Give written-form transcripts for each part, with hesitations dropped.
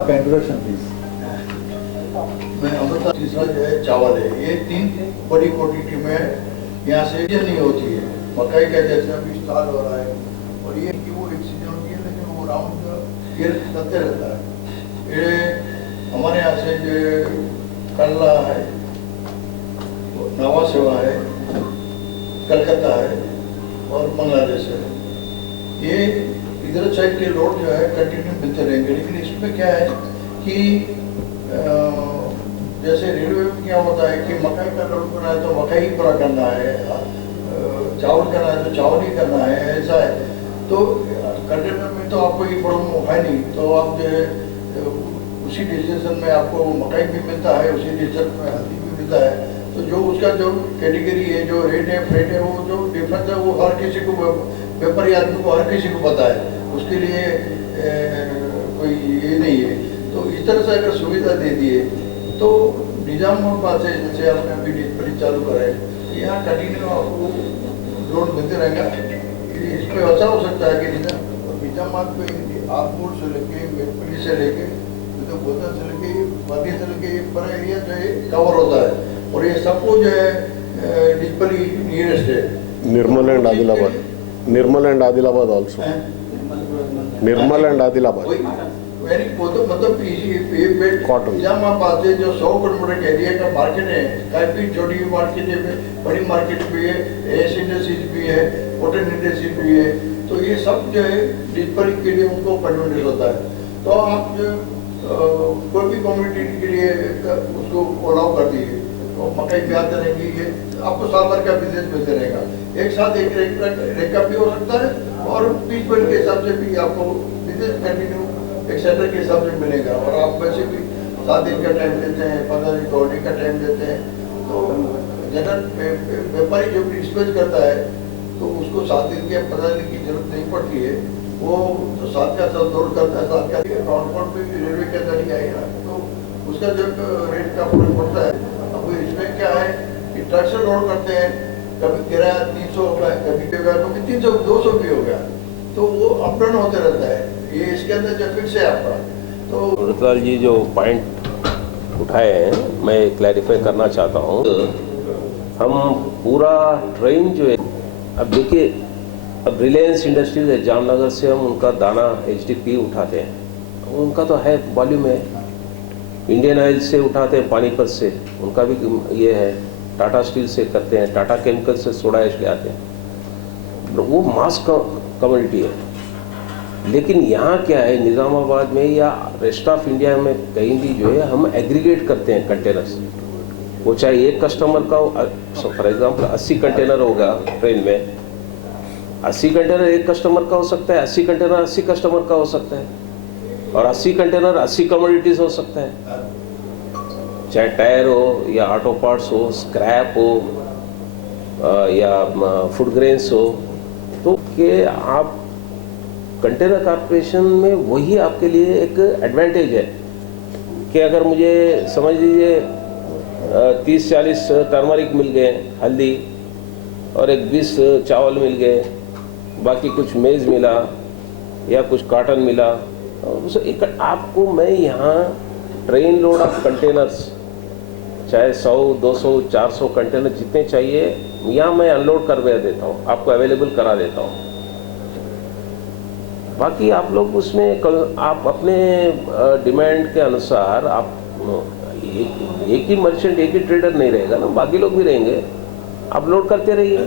Introduction please. मैं अमृता, तीसरा जो है चावल है। ये 3 बड़ी क्वांटिटी में यहाँ से ये नहीं होती है। मकई का जैसे अभी स्टार्ट हो रहा है और ये कि वो एक सीजन होती है, लेकिन वो राउंड ये चलते रहता है। ये हमारे यहाँ से जो करला है, नवा सेवा है, कलकत्ता है और बांग्लादेश है। ये इधर साइड के लोड जो है कंटिन्यू मिलते रहेंगे। लेकिन इसमें क्या है कि जैसे रेलवे में क्या होता है कि मकई का लोड करना है तो मकई ही पूरा करना है, चावल करना है तो चावल ही करना है, ऐसा है। तो कंटेनर में तो आपको ये प्रॉब्लम है नहीं, तो आप जो है उसी डेस्टिनेशन में आपको मकई भी मिलता है, उसी डेस्टिनेशन में हल्दी भी मिलता है। तो जो उसका जो कैटेगरी है, जो रेट है, फ्रेट है, वो जो डिफरेंस है वो हर किसी को, व्यापारी आदमी को हर किसी को पता है। उसके लिए कोई ये नहीं है। तो इस तरह से अगर सुविधा दे दिए तो निजामाबाद से जैसे आपने अभी डिस्प्ले चालू करा है, यहाँ कंटिन्यू आपको लोड मिलते रहेगा। इस पर ऐसा हो सकता है कि निजामाबाद पे आगपुर से लेके मेटपल्ली से लेके तो बोतल से लेके वादी से लेके पूरा एरिया जो है कवर होता है। और ये सबको जो है डिस्प्ले नियरेस्ट है। Nirmal and Adilabad, Nirmal and Adilabad also, Nirmal and Adilabad मतलब ये बेल्ट निजामाबाद से जो 100 किलोमीटर एरिया का मार्केट है, काफी छोटी मार्केट है, बड़ी मार्केट भी है, एस इंडस्ट्रीज भी है, कॉटन इंडस्ट्री भी है। तो ये सब जो है डिस्प्ले के लिए उनको कन्वीनियंस होता है। तो आप जो कोई भी कम्युनिटी के लिए उसको अलाउ कर दीजिए तो मकई भी आते रहेंगे। ये आपको साल भर का बिजनेस मिलते रहेगा। एक साथ एक रेका भी हो सकता है और पीस बेल्ट के हिसाब से भी आपको बिजनेस कंटिन्यू एक सेंटर के हिसाब से मिलेगा। और आप वैसे भी 7 दिन का टाइम देते हैं, 15 दिन दौड़ने का टाइम देते हैं। तो जनरल व्यापारी जो डिस्पैच करता है तो उसको 7 दिन के 15 दिन की जरूरत नहीं पड़ती है। वो तो 7 का 7 दौड़ करता है, 7 का ट्रांसपोर्ट भी रेलवे के अंदर ही आएगा तो उसका जो रेट का फर्क पड़ता है। अब इसमें क्या है कि ट्रक से लोड करते हैं, कभी किराया 300 हो गया, कभी कभी 300 200 भी हो गया, तो वो अप डाउन होते रहता है। ये इसके अंदर जो फिक्स है आपका। तो अमृतलाल जी जो पॉइंट उठाए हैं मैं क्लैरिफाई करना चाहता हूँ। हम पूरा ट्रेन जो है, अब देखिए, अब रिलायंस इंडस्ट्रीज है जामनगर से, हम उनका दाना HDP उठाते हैं, उनका तो है वॉल्यूम है। इंडियन ऑयल से उठाते हैं, पानीपत से, उनका भी ये है। टाटा स्टील से करते हैं, टाटा केमिकल से सोडा ऐश ले आते हैं, वो मास कम्युनिटी है। लेकिन यहाँ क्या है, निज़ामाबाद में या रेस्ट ऑफ इंडिया में कहीं भी जो है हम एग्रीगेट करते हैं कंटेनर्स। वो चाहे एक कस्टमर का हो, फॉर एग्जांपल 80 कंटेनर होगा ट्रेन में, 80 कंटेनर एक कस्टमर का हो सकता है, 80 कंटेनर 80 कस्टमर का हो सकता है, और 80 कंटेनर 80 कमोडिटीज हो सकता है। चाहे टायर हो या ऑटो पार्ट्स हो, स्क्रैप हो या फूड ग्रेन्स हो। तो कि आप कंटेनर कॉर्पोरेशन में वही आपके लिए एक एडवांटेज है कि अगर मुझे समझ लीजिए 30-40 टर्मरिक मिल गए, हल्दी, और एक 20 चावल मिल गए, बाकी कुछ मेज़ मिला या कुछ कॉटन मिला, एक आपको मैं यहाँ ट्रेन लोड ऑफ कंटेनर्स चाहे 100, 200, 400 कंटेनर जितने चाहिए यहाँ मैं अनलोड करवा देता हूँ, आपको अवेलेबल करा देता हूँ। बाकी आप लोग उसमें आप अपने डिमांड के अनुसार आप एक ही मर्चेंट, एक ही ट्रेडर नहीं रहेगा ना, बाकी लोग भी रहेंगे। आप लोड करते रहिए,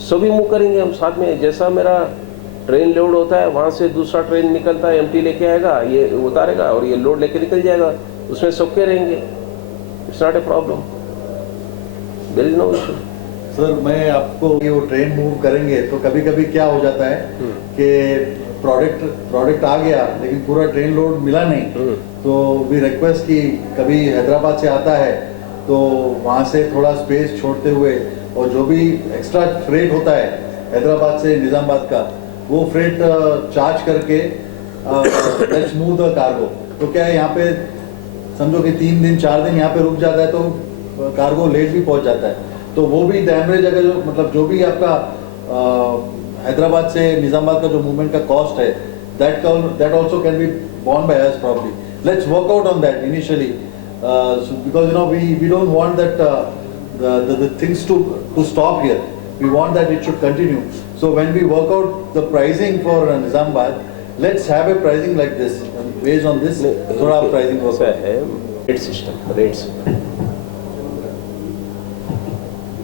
सभी मूव करेंगे हम साथ में। जैसा मेरा ट्रेन लोड होता है, वहाँ से दूसरा ट्रेन निकलता है, एम्प्टी लेके आएगा, ये उतारेगा और ये लोड लेके निकल जाएगा, उसमें सबके रहेंगे। It's not a problem, there is no issue. Sir मैं आपको वो ट्रेन मूव करेंगे तो कभी कभी क्या हो जाता है कि प्रोडक्ट आ गया लेकिन पूरा ट्रेन लोड मिला नहीं, तो वी रिक्वेस्ट कि कभी हैदराबाद से आता है तो वहाँ से थोड़ा स्पेस छोड़ते हुए, और जो भी एक्स्ट्रा फ्रेट होता है हैदराबाद से निज़ामाबाद का, वो फ्रेट चार्ज करके लेट्स मूव द कार्गो। तो क्या है, यहाँ पे समझो कि 3 दिन 4 दिन यहाँ पे रुक जाता है तो कार्गो लेट भी पहुँच जाता है। तो वो भी डैमेज, अगर जो मतलब जो भी आपका हैदराबाद से निज़ामाबाद का जो मूवमेंट का कॉस्ट है, that also can be borne by us probably। let's work out on that initially, so because you know we don't want that the things to stop here. We want that it should continue. So when we work out the pricing for Nizamabad, let's have a pricing like this. And based on this, थोड़ा pricing work ऐसा out. है rate system rates.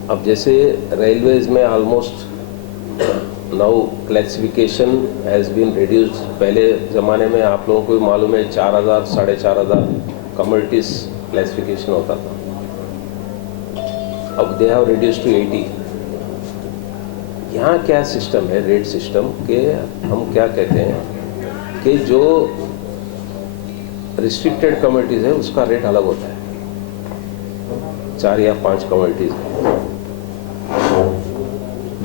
अब जैसे railways में almost now classification has been reduced. पहले ज़माने में आप लोगों को भी मालूम है 4000 4500 कम्युनिटीज़ क्लासिफिकेशन होता था। अब दे हैव रिड्यूस्ड टू 80। यहाँ क्या सिस्टम है रेट सिस्टम के, हम क्या कहते हैं कि जो रिस्ट्रिक्टेड कम्युनिटीज़ है उसका रेट अलग होता है। 4 या 5 कम्युनिटीज़ है।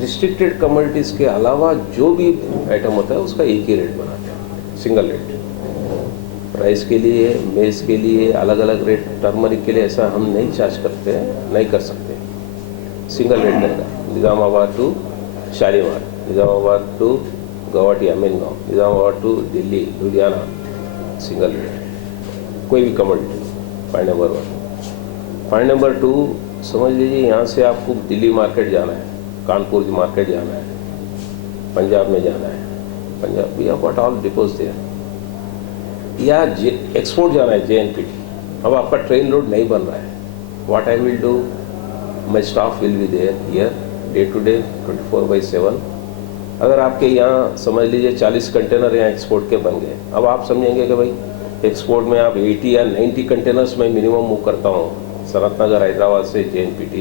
रिस्ट्रिक्टेड कम्युनिटीज़ के अलावा जो भी आइटम होता है उसका एक ही रेट बनाते हैं, सिंगल रेट। राइस के लिए, मेज़ के लिए अलग अलग रेट, टर्मरिक के लिए ऐसा हम नहीं चार्ज करते हैं, नहीं कर सकते। सिंगल रेट रहेगा। Nizamabad to Shalimar, Nizamabad to Guwahati Amingaon, Nizamabad to Delhi Ludhiana, single rate कोई भी community. Point number 1। Point number 2, समझ लीजिए यहाँ से आपको दिल्ली मार्केट जाना है, कानपुर मार्केट जाना है, पंजाब में जाना है, Punjab we have got all depots there, या एक्सपोर्ट जाना है JNPT। अब आपका ट्रेन लोड नहीं बन रहा है, what I will do, my staff will be there here day to day 24/7। अगर आपके यहाँ समझ लीजिए 40 कंटेनर यहाँ एक्सपोर्ट के बन गए, अब आप समझेंगे कि भाई एक्सपोर्ट में आप 80 या 90 कंटेनर्स में मिनिमम मूव करता हूँ सनत नगर हैदराबाद से JNPT,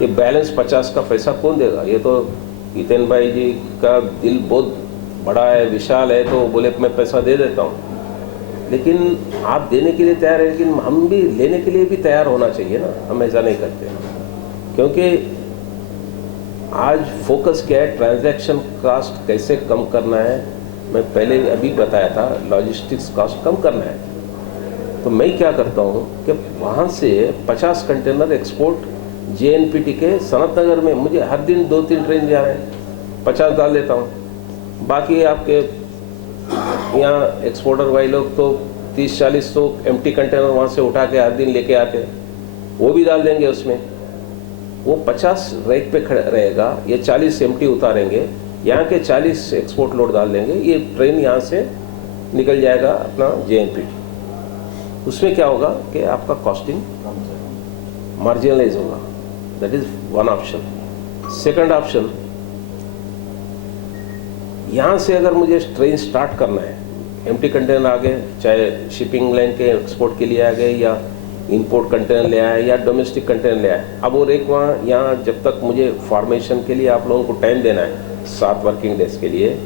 ये बैलेंस 50 का पैसा कौन देगा? ये तो हितेन भाई जी का दिल बहुत बड़ा है, विशाल है, तो बोले मैं पैसा दे देता हूँ। लेकिन आप देने के लिए तैयार है, लेकिन हम भी लेने के लिए भी तैयार होना चाहिए ना। हम ऐसा नहीं करते, क्योंकि आज फोकस क्या है, ट्रांजैक्शन कॉस्ट कैसे कम करना है। मैं पहले अभी बताया था, लॉजिस्टिक्स कॉस्ट कम करना है। तो मैं क्या करता हूँ कि वहाँ से 50 कंटेनर एक्सपोर्ट JNPT के सनत नगर में, मुझे हर दिन 2-3 ट्रेन जा रहे हैं, 50 डाल देता हूँ। बाकी आपके यहाँ एक्सपोर्टर भाई लोग तो 30-40 तो एम्प्टी कंटेनर वहाँ से उठा के हर दिन लेके आते हैं, वो भी डाल देंगे उसमें। वो 50 रैक पे खड़ा रहेगा, ये 40 एम्प्टी उतारेंगे, यहाँ के 40 एक्सपोर्ट लोड डाल देंगे, ये ट्रेन यहाँ से निकल जाएगा अपना JNPT। उसमें क्या होगा कि आपका कॉस्टिंग मार्जिनलाइज होगा। That is one option. Second option, यहाँ से अगर मुझे ट्रेन स्टार्ट करना है, एम्प्टी कंटेनर आ गए, चाहे शिपिंग लाइन के एक्सपोर्ट के लिए आ गए या इंपोर्ट कंटेनर ले आए या डोमेस्टिक कंटेनर ले आए, अब वो रेक वहाँ यहाँ जब तक मुझे फॉर्मेशन के लिए आप लोगों को टाइम देना है 7 वर्किंग डेज के लिए,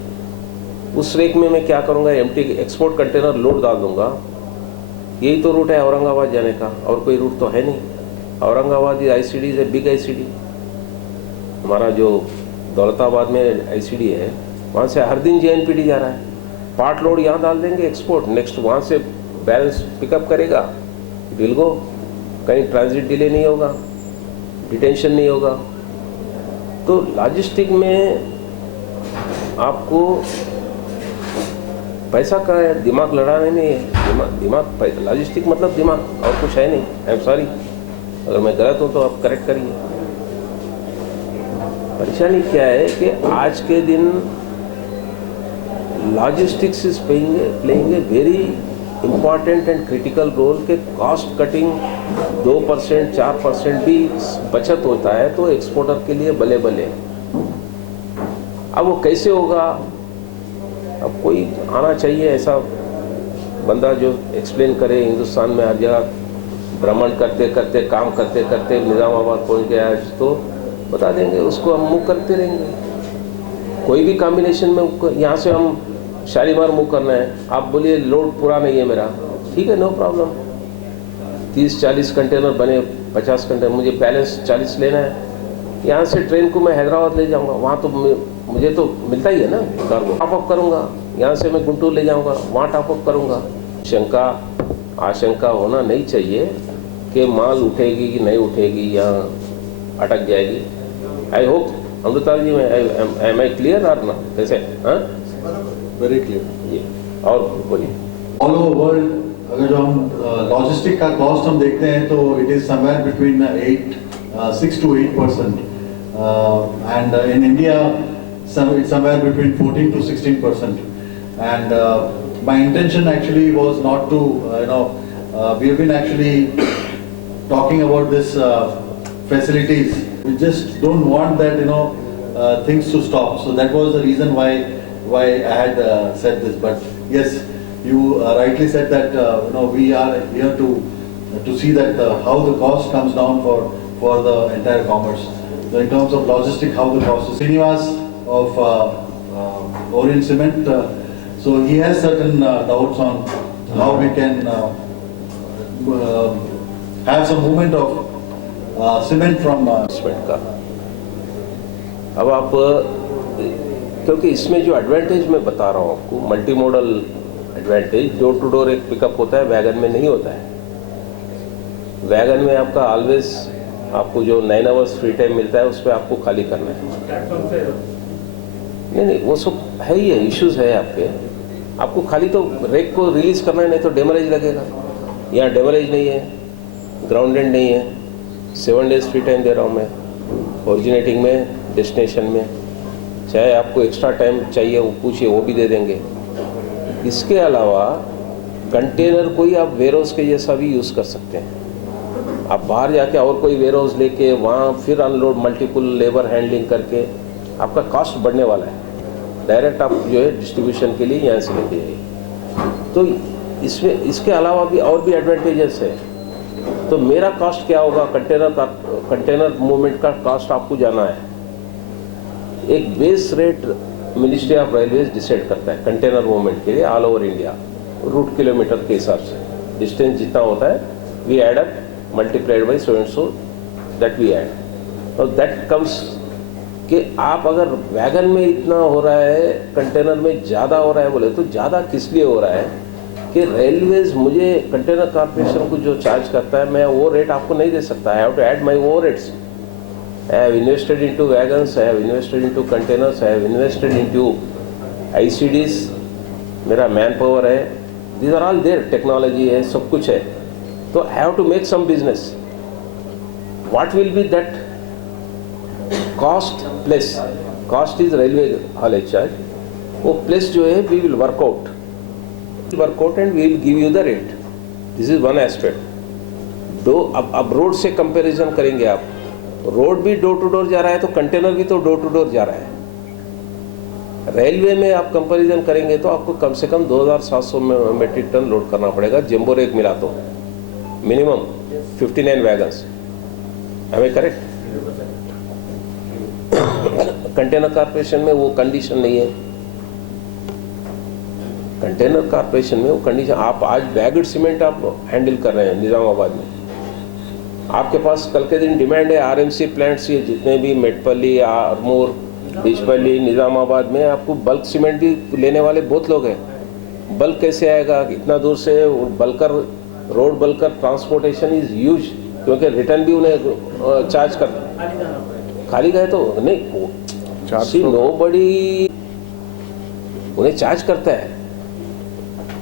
उस रेक में मैं क्या करूँगा, एम्प्टी एक्सपोर्ट कंटेनर लोड डाल दूँगा। यही तो रूट है औरंगाबाद जाने का, और कोई रूट तो है नहीं। Aurangabad ICD is a big ICD। हमारा जो दौलताबाद में ICD है, वहाँ से हर दिन JNPT जा रहा है। पार्ट लोड यहाँ डाल देंगे एक्सपोर्ट, नेक्स्ट वहाँ से बैलेंस पिकअप करेगा, विल गो। कहीं ट्रांजिट डिले नहीं होगा, डिटेंशन नहीं होगा। तो लॉजिस्टिक में आपको पैसा का दिमाग लड़ाने नहीं है। दिमाग लॉजिस्टिक मतलब दिमाग, और कुछ है नहीं। आई एम सॉरी, अगर मैं गलत हूँ तो आप करेक्ट करिए। परेशानी क्या है कि आज के दिन logistics is playing a very important and critical role के कॉस्ट कटिंग 2% 4% भी बचत होता है तो एक्सपोर्टर के लिए बले बले। अब वो कैसे होगा, अब कोई आना चाहिए ऐसा बंदा जो एक्सप्लेन करे। हिंदुस्तान में हर जगह भ्रमण करते करते काम करते करते निज़ामाबाद पहुंच गया तो बता देंगे, उसको हम मूव करते रहेंगे। कोई भी कॉम्बिनेशन में यहाँ से हम शालीमार मूव करना है, आप बोलिए लोड पूरा नहीं है मेरा, ठीक है, नो प्रॉब्लम। 30-40 कंटेनर बने, 50 कंटेनर, मुझे बैलेंस 40 लेना है। यहाँ से ट्रेन को मैं हैदराबाद ले जाऊँगा, वहाँ तो मुझे तो मिलता ही है ना कार्गो। टॉप अप करूँगा, यहाँ से मैं गुंटूर ले जाऊँगा, वहाँ टॉप अप करूँगा। आशंका होना नहीं चाहिए कि माल उठेगी कि नहीं उठेगी या अटक जाएगी। आई होप अमृताल जी में एम आई क्लियर और ना कैसे? हाँ, वेरी क्लियर। ये और बोलिए। All over world अगर जो हम लॉजिस्टिक का कॉस्ट हम देखते हैं तो it is somewhere between 6 to 8%, and in India somewhere between 14 to 16%. And my intention actually was not to, we have been actually talking about this facilities. We just don't want that, things to stop. So that was the reason why I had said this. But yes, you rightly said that, we are here to see that how the cost comes down for the entire commerce. So in terms of logistic, how the cost is. Srinivas of Orient Cement, so he has certain doubts on how we can have some movement of cement from investment का। अब आप क्योंकि इसमें जो advantage मैं बता रहा हूँ आपको, multimodal advantage, door to door एक पिकअप होता है, वैगन में नहीं होता है। वैगन में आपका ऑलवेज आपको जो 9 आवर्स फ्री टाइम मिलता है उस पर आपको खाली करना है। नहीं वो सब है ही है, इश्यूज है आपको खाली तो रेक को रिलीज करना है, नहीं तो डेमरेज लगेगा। यहाँ डेमरेज नहीं है, ग्राउंडेड नहीं है, 7 days फ्री टाइम दे रहा हूँ मैं, ओरिजिनेटिंग में, डेस्टिनेशन में। चाहे आपको एक्स्ट्रा टाइम चाहिए वो पूछिए, वो भी दे देंगे। इसके अलावा कंटेनर को ही आप वेयर हाउस के जैसा भी यूज़ कर सकते हैं। आप बाहर जाके और कोई वेयर हाउस लेके वहाँ फिर अनलोड मल्टीपल लेबर हैंडलिंग करके आपका कॉस्ट बढ़ने वाला है। डायरेक्ट आप जो है डिस्ट्रीब्यूशन के लिए यहाँ से लेके जाइए। तो इसमें इसके अलावा भी और भी एडवांटेजेस है। तो मेरा कॉस्ट क्या होगा, कंटेनर मूवमेंट का कॉस्ट आपको जाना है। एक base rate ministry of railways decide करता है कंटेनर मूवमेंट के लिए all over India, route kilometre के हिसाब से। डिस्टेंस जितना होता है we add up multiplied by so and so that we add. और दैट कम्स कि आप अगर वैगन में इतना हो रहा है, कंटेनर में ज़्यादा हो रहा है बोले तो ज़्यादा किस लिए हो रहा है कि रेलवेज मुझे कंटेनर कॉर्पोरेशन को जो चार्ज करता है मैं वो रेट आपको नहीं दे सकता। I have to add my वो rates. I have invested into wagons, I have invested into containers, I have invested into ICDs, मेरा मैन पावर है, these are all there, technology है, सब कुछ है। तो I have to make some business. What will be that cost plus, cost is railway haulage charge, वो plus जो है we will work out and we will give you the rate. This is one aspect. अब road से comparison करेंगे आप, road भी door to door जा रहा है तो कंटेनर भी तो डोर टू डोर जा रहा है। रेलवे में आप कंपैरिजन करेंगे तो आपको कम से कम 2700 मेट्रिक टन लोड करना पड़ेगा, जंबो रेक मिला तो मिनिमम 59 वैगन्स। हमें करेक्ट? कंटेनर कॉर्पोरेशन में वो कंडीशन नहीं है। कंटेनर कॉर्पोरेशन में वो कंडीशन, आप आज बैग्ड सीमेंट आप हैंडल कर रहे हैं निजामाबाद में, आपके पास कल के दिन डिमांड है RMC प्लांट्स, ये जितने भी मेटपल्ली, आरमोर, डिचपल्ली, निजामाबाद में आपको बल्क सीमेंट भी लेने वाले बहुत लोग हैं। बल्क कैसे आएगा इतना दूर से? Bulker road bulker transportation is huge, क्योंकि रिटर्न भी उन्हें चार्ज कर खाली गए तो नहीं, सी नोबडी उन्हें चार्ज करता है,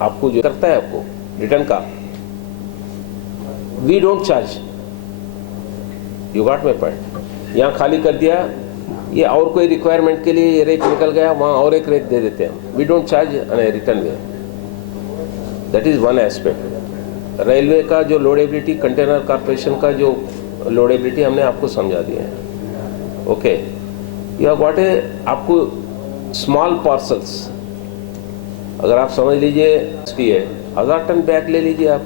आपको जो करता है आपको रिटर्न का, we don't charge. You got my point? यहाँ खाली कर दिया, ये और कोई रिक्वायरमेंट के लिए ये रेट निकल गया, वहाँ और एक रेट दे देते हैं, we don't charge return way. That is one aspect. Railway का जो लोडेबिलिटी, कंटेनर कॉर्पोरेशन का जो लोडेबिलिटी हमने आपको समझा दिया है। ओके, यह गॉट ए आपको स्मॉल पार्सल्स, अगर आप समझ लीजिए 1000 टन बैग ले लीजिए आप,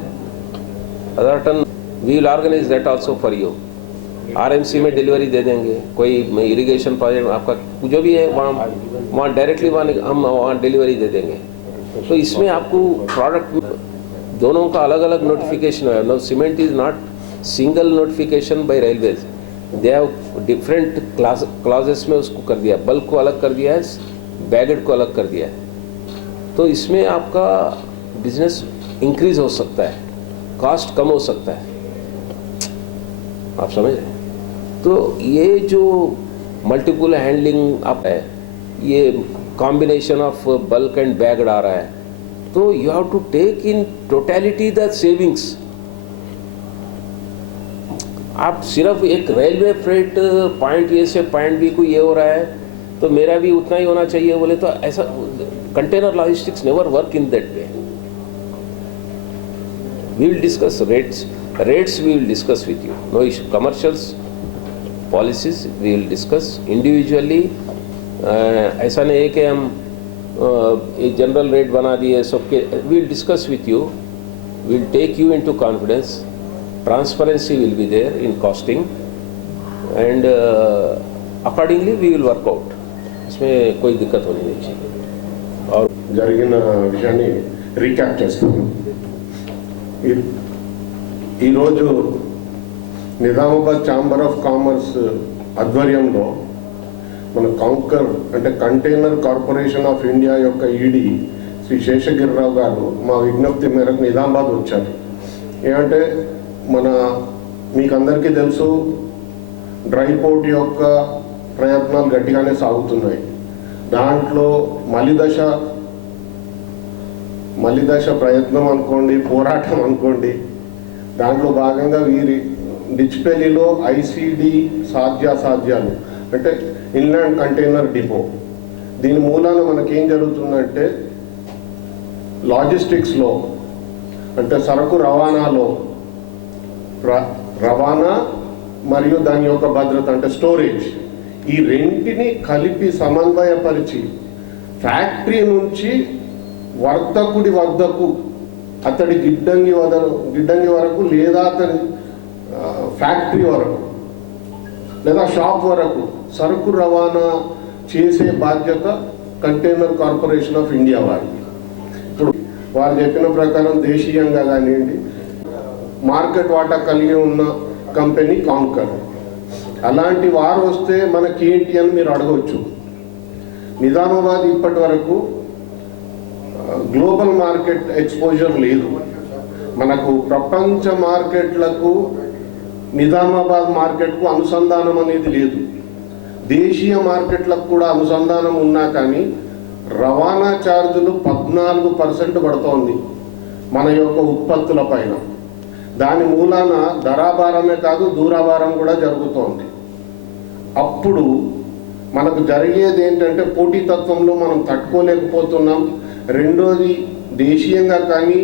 1000 tonne, we will organise that also for you. RMC में डिलीवरी दे देंगे, कोई इरिगेशन प्रोजेक्ट आपका जो भी है वहाँ डायरेक्टली हम वहाँ डिलीवरी दे देंगे। तो इसमें आपको प्रोडक्ट दोनों का अलग अलग नोटिफिकेशन है। No, cement is not single notification by railways, they have different classes में उसको कर दिया, बल्क को अलग कर दिया है, बैगेड को अलग कर दिया है। तो इसमें आपका बिजनेस इंक्रीज हो सकता है, कॉस्ट कम हो सकता है, आप समझ रहे हैं? तो ये जो मल्टीपल हैंडलिंग आप है, ये combination of bulk and bagged आ रहा है, तो you have to take in totality the savings. आप सिर्फ एक रेलवे फ्रेट पॉइंट ए से पॉइंट बी को ये हो रहा है तो मेरा भी उतना ही होना चाहिए बोले तो ऐसा container logistics never work in that way. We will discuss rates we will discuss with you, no issue. Commercials policies we will discuss individually। ऐसा नहीं है कि हम एक जनरल रेट बना दिए सबके, we will discuss with you, we will take you into confidence, transparency will be there in costing and accordingly we will work out। इसमें कोई दिक्कत होनी नहीं चाहिए। और జరిగిన విషయాన్ని రీక్యాప్ చేస్తాను। ఈరోజు నిజామాబాద్ ఛాంబర్ ఆఫ్ కామర్స్ ఆధ్వర్యంలో మన కాంకర్ అంటే కంటైనర్ కార్పొరేషన్ ఆఫ్ ఇండియా యొక్క ఈడీ శ్రీ శేషగిరిరావు గారు మా విజ్ఞప్తి మేరకు నిజామాబాద్ వచ్చారు। ఏమంటే మీకు అందరికీ తెలుసు డ్రై పోర్ట్ యొక్క ప్రయత్నాలు గట్టిగానే సాగుతున్నాయి। దాంట్లో మలిదశ ప్రయత్నం అనుకోండి, పోరాటం అనుకోండి, దాంట్లో భాగంగా వీరి డిచ్పల్లిలో ఐసిడి సాధ్యాలు అంటే ఇన్లాండ్ కంటైనర్ డిపో, దీని మూలాన మనకేం జరుగుతుందంటే లాజిస్టిక్స్లో అంటే సరుకు రవాణా మరియు దాని యొక్క భద్రత అంటే స్టోరేజ్, ఈ రెంటిని కలిపి సమన్వయపరిచి ఫ్యాక్టరీ నుంచి వర్తకుడి వద్దకు అతడి గిడ్డంగి వరకు లేదా అతని ఫ్యాక్టరీ వరకు లేదా షాప్ వరకు సరుకు రవాణా చేసే బాధ్యత కంటైనర్ కార్పొరేషన్ ఆఫ్ ఇండియా వారికి। ఇప్పుడు వారు చెప్పిన ప్రకారం దేశీయంగా కానివ్వండి మార్కెట్ వాటా కలిగి ఉన్న కంపెనీ కాంకర్, అలాంటి వారు వస్తే మనకేంటి అని మీరు అడగవచ్చు। నిజామాబాద్ ఇప్పటి వరకు గ్లోబల్ మార్కెట్ ఎక్స్పోజర్ లేదు, మనకు ప్రపంచ మార్కెట్లకు నిజామాబాద్ మార్కెట్కు అనుసంధానం అనేది లేదు। దేశీయ మార్కెట్లకు కూడా అనుసంధానం ఉన్నా కానీ రవాణా ఛార్జీలు 14% పడుతోంది మన యొక్క ఉత్పత్తుల పైన। దాని మూలాన ధరాభారమే కాదు దూరాభారం కూడా జరుగుతోంది। అప్పుడు మనకు జరిగేది ఏంటంటే పోటీతత్వంలో మనం తట్టుకోలేకపోతున్నాం। రెండోది దేశీయంగా కానీ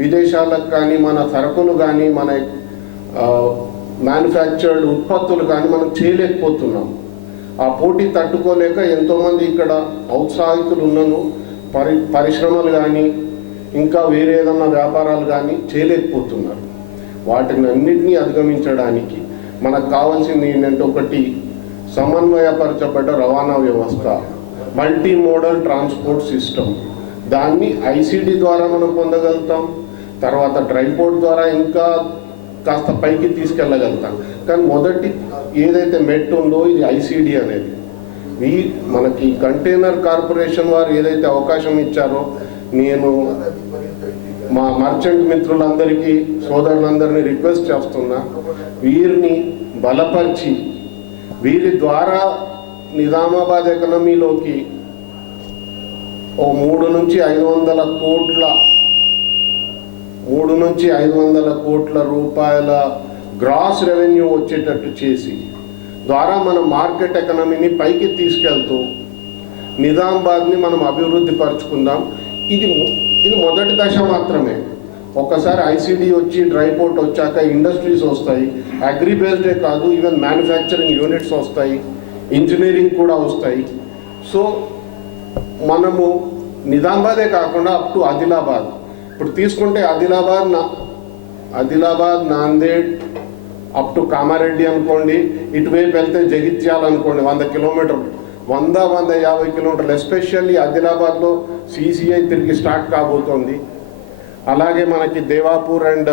విదేశాలకు కానీ మన సరుకులు కానీ మన మ్యానుఫ్యాక్చర్డ్ ఉత్పత్తులు కానీ మనం చేయలేకపోతున్నాం। ఆ పోటీ తట్టుకోలేక ఎంతోమంది ఇక్కడ ఔత్సాహికులు ఉన్నను పరిశ్రమలు కానీ ఇంకా వేరే ఏదన్నా వ్యాపారాలు కానీ చేయలేకపోతున్నారు। వాటిని అన్నింటినీ అధిగమించడానికి మనకు కావాల్సింది ఏంటంటే ఒకటి సమన్వయపరచబడ్డ రవాణా వ్యవస్థ, మల్టీ మోడల్ ట్రాన్స్పోర్ట్ సిస్టమ్, దాన్ని ఐసిడి ద్వారా మనం పొందగలుగుతాం, తర్వాత డ్రై పోర్ట్ ద్వారా ఇంకా కాస్త పైకి తీసుకెళ్ళగలుగుతాం। కానీ మొదటి ఏదైతే మెట్ ఉందో ఇది ఐసిడి అనేది। మనకి కంటైనర్ కార్పొరేషన్ వారు ఏదైతే అవకాశం ఇచ్చారో నేను మా మర్చెంట్ మిత్రులందరికీ సోదరులందరినీ రిక్వెస్ట్ చేస్తున్నా, వీరిని బలపరిచి వీరి ద్వారా నిజామాబాద్ ఎకానమీలోకి 3 నుంచి 500 కోట్ల రూపాయల గ్రాస్ రెవెన్యూ వచ్చేటట్టు చేసి ద్వారా మనం మార్కెట్ ఎకానమీని పైకి తీసుకెళ్తూ నిజామాబాద్ని మనం అభివృద్ధి పరుచుకుందాం। ఇది మొదటి దశ మాత్రమే। ఒక్కసారి ఐసిడి వచ్చి డ్రై పోర్ట్ వచ్చాక ఇండస్ట్రీస్ వస్తాయి, అగ్రి బేస్డే కాదు ఈవెన్ మ్యానుఫ్యాక్చరింగ్ యూనిట్స్ వస్తాయి, ఇంజనీరింగ్ కూడా వస్తాయి। సో మనము నిజామాబాదే కాకుండా అప్ టు ఆదిలాబాద్, ఇప్పుడు తీసుకుంటే ఆదిలాబాద్ నాందేడ్ అప్ టు కామారెడ్డి అనుకోండి, ఇటువైపు వెళ్తే జగిత్యాల అనుకోండి 100 కిలోమీటర్లు, 150 కిలోమీటర్లు, ఎస్పెషల్లీ ఆదిలాబాద్లో సిసిఐ తిరిగి స్టార్ట్ కాబోతోంది। అలాగే మనకి దేవాపూర్ అండ్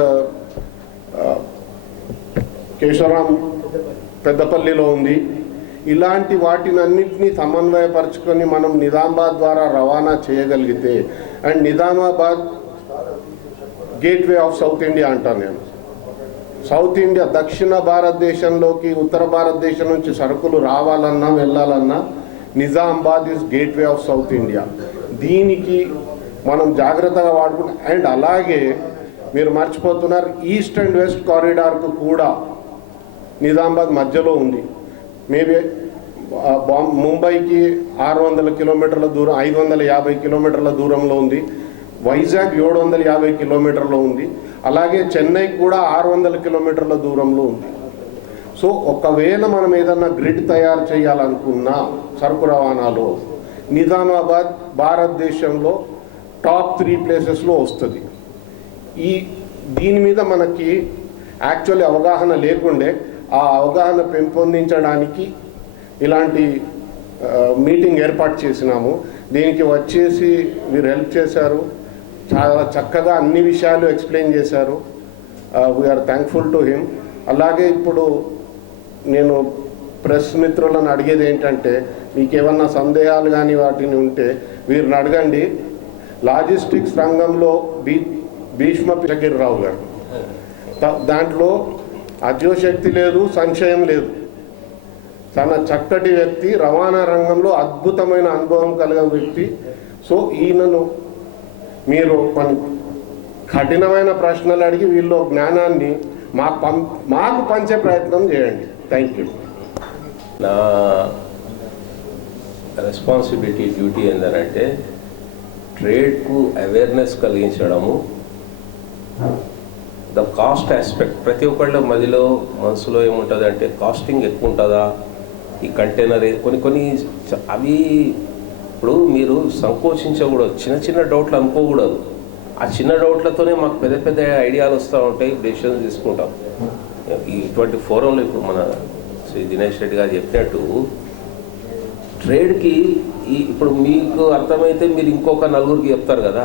కేశవరాం పెద్దపల్లిలో ఉంది। ఇలాంటి వాటిని అన్నింటినీ సమన్వయపరచుకొని మనం నిజామాబాద్ ద్వారా రవాణా చేయగలిగితే, and Nizamabad gateway of south India అంటాను నేను। సౌత్ ఇండియా దక్షిణ భారతదేశంలోకి ఉత్తర భారతదేశం నుంచి సరుకులు రావాలన్నా వెళ్ళాలన్నా Nizamabad is gateway of south India. దీనికి మనం జాగ్రత్తగా వాడుకుంటాం. అండ్ అలాగే మీరు మర్చిపోతున్నారు, ఈస్ట్ అండ్ వెస్ట్ కారిడార్కు కూడా నిజామాబాద్ మధ్యలో ఉంది. మేబీ ముంబైకి 600 కిలోమీటర్ల దూరం, 550 కిలోమీటర్ల దూరంలో ఉంది. వైజాగ్ 750 కిలోమీటర్లో ఉంది. అలాగే చెన్నైకి కూడా 600 కిలోమీటర్ల దూరంలో ఉంది. సో ఒకవేళ మనం ఏదన్నా గ్రిడ్ తయారు చేయాలనుకున్నా సరుకు రవాణాలో, నిజామాబాద్ భారతదేశంలో టాప్ 3 ప్లేసెస్లో వస్తుంది. దీని మీద మనకి యాక్చువల్లీ అవగాహన లేకుండే, ఆ అవగాహన పెంపొందించడానికి ఇలాంటి మీటింగ్ ఏర్పాటు చేసినాము. దీనికి వచ్చేసి మీరు హెల్ప్ చేశారు, చాలా చక్కగా అన్ని విషయాలు ఎక్స్ప్లెయిన్ చేశారు. We are thankful to him. అలాగే ఇప్పుడు నేను ప్రెస్ మిత్రులను అడిగేది ఏంటంటే, మీకు ఏమన్నా సందేహాలు కానీ వాటిని ఉంటే వీరిని అడగండి. లాజిస్టిక్స్ రంగంలో భీష్మ పిచగిరిరావు గారు, దాంట్లో అద్యోశక్తి లేదు, సంశయం లేదు. చాలా చక్కటి వ్యక్తి, రవాణా రంగంలో అద్భుతమైన అనుభవం కలిగిన వ్యక్తి. సో ఈయనను మీరు కఠినమైన ప్రశ్నలు అడిగి వీళ్ళు జ్ఞానాన్ని మాకు పంచే ప్రయత్నం చేయండి. Thank you. నా రెస్పాన్సిబిలిటీ, డ్యూటీ ఏంటంటే ట్రేడ్కు అవేర్నెస్ కలిగించడము. ద కాస్ట్ ఆస్పెక్ట్ ప్రతి ఒక్కళ్ళ మనసులో ఏముంటుంది అంటే, కాస్టింగ్ ఎక్కువ ఉంటుందా ఈ కంటైనర్, కొన్ని అవి ఇప్పుడు మీరు సంకోచించకూడదు. చిన్న డౌట్లు అనుకోకూడదు. ఆ చిన్న డౌట్లతోనే మాకు పెద్ద ఐడియాలు వస్తూ ఉంటాయి, డెసిషన్స్ తీసుకుంటాం. ఇటువంటి ఫోరంలో ఇప్పుడు మన శ్రీ దినేష్ రెడ్డి గారు చెప్పినట్టు ట్రేడ్కి ఇప్పుడు మీకు అర్థమైతే మీరు ఇంకొక నలుగురికి చెప్తారు కదా.